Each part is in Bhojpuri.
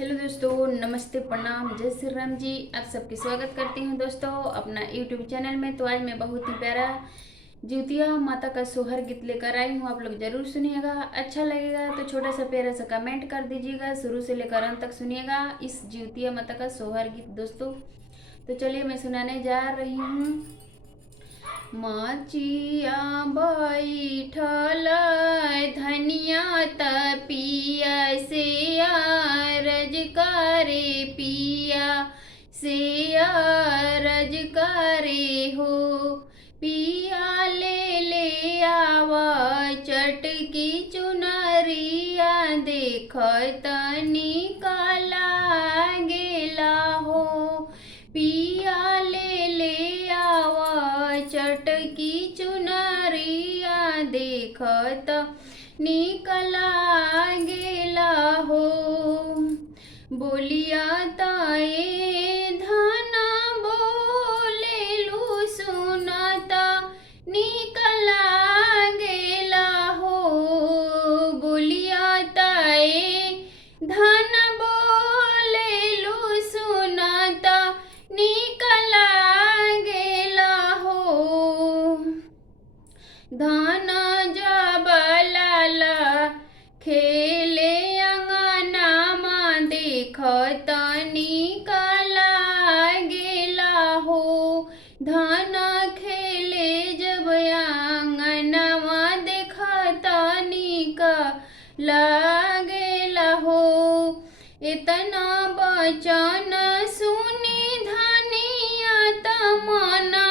हेलो दोस्तों, नमस्ते, प्रणाम, जय श्री राम जी। आप सबके स्वागत करती हूँ दोस्तों अपना यूट्यूब चैनल में। तो आज मैं बहुत ही प्यारा जिउतिया माता का सोहर गीत लेकर आई हूँ। आप लोग जरूर सुनिएगा, अच्छा लगेगा तो छोटा सा प्यारा सा कमेंट कर दीजिएगा। शुरू से लेकर अंत तक सुनिएगा इस जिउतिया माता का सोहर गीत दोस्तों। तो चलिए मैं सुनाने जा रही हूँ। माचिया बैठल धनिया तपिया से रज करे पिया से रज करे हो। पिया ले आवा चटकी चुनरिया देख तनी काला गेला हो। पिया ले आवा चटकी चुनरिया देखत निकला गेला हो। बोलिया ताए धना बोलेलू सुनता निकला गेला हो। बोलिया ताए धन बोलेलू सुनता निकला गेला हो। धान जबलाला खेले अंगनामा देखत निकला गेला हो। धान खेले जब अंगनामा देखत निकला गेला हो। इतना बचन सुनी धनिया तमना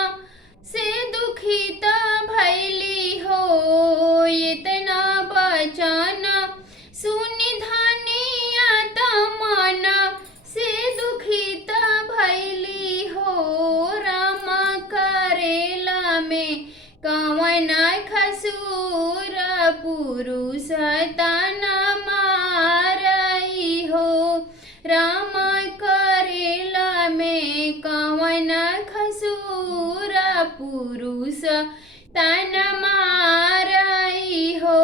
से दुखित भैली हो। इतना बचन सुनी धनिया तमना से दुखित भैली हो। रामा करेला में कवन खसूर पुरुष तना मारई हो। राम करेला में कवन खसूर पुरुष तन मारई हो।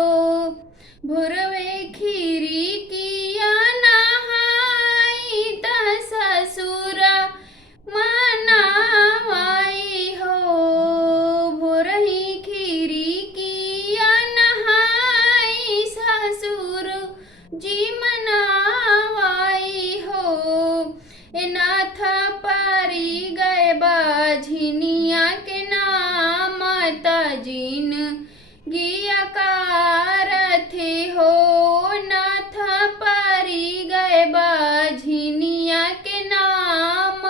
भोरवे खीरी किया नहाई त ससुर मनावाई हो। भोरही खीरी किया नहाई ससुर जी मनावाई हो। नाथ पारी गए बाझिनिया के नाम तजिन गिया कारथे हो। नाथ पारी गए बाझिनिया के नाम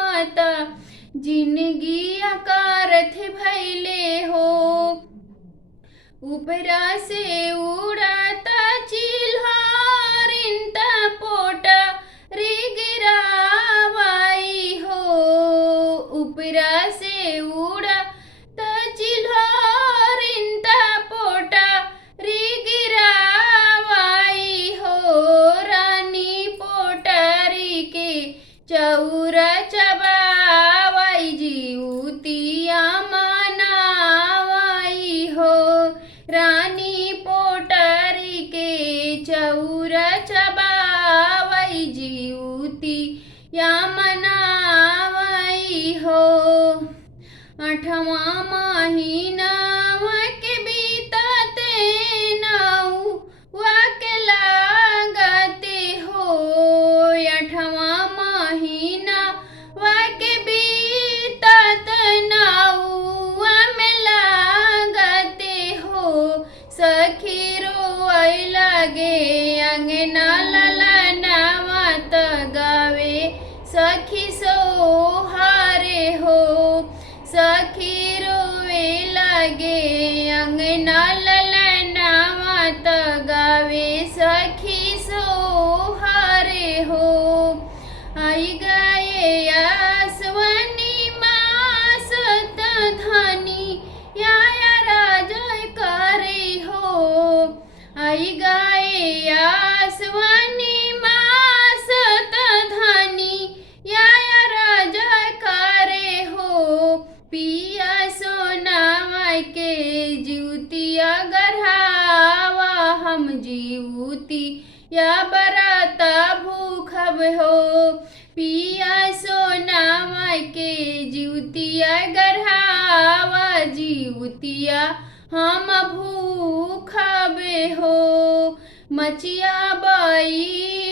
जिनगी कारथे भैले हो। उपरा से उड़ाता चिल्हारिन पोट रे गिरावाई हो। उपरा से उड़ाता चिल्हारिन पोट रे गिरावाई हो। रानी पोटरी के चौरा चबावाई जिउतिया मनावाई हो। रानी पोटरी के चौरा चबावाई जिउतिया मनावाई हो। 8वां महीना के बीतते नौवा के लागते हो। 8वां महीना के बीतत नौवा में लागते हो। सखी रोए लगे अंगना ललनावा त गावे सखी सोहारे हो। सखी रोए लगे माई के जीवतिया गढ़ावा जीवतिया हम भूखबे हो। मचिया बई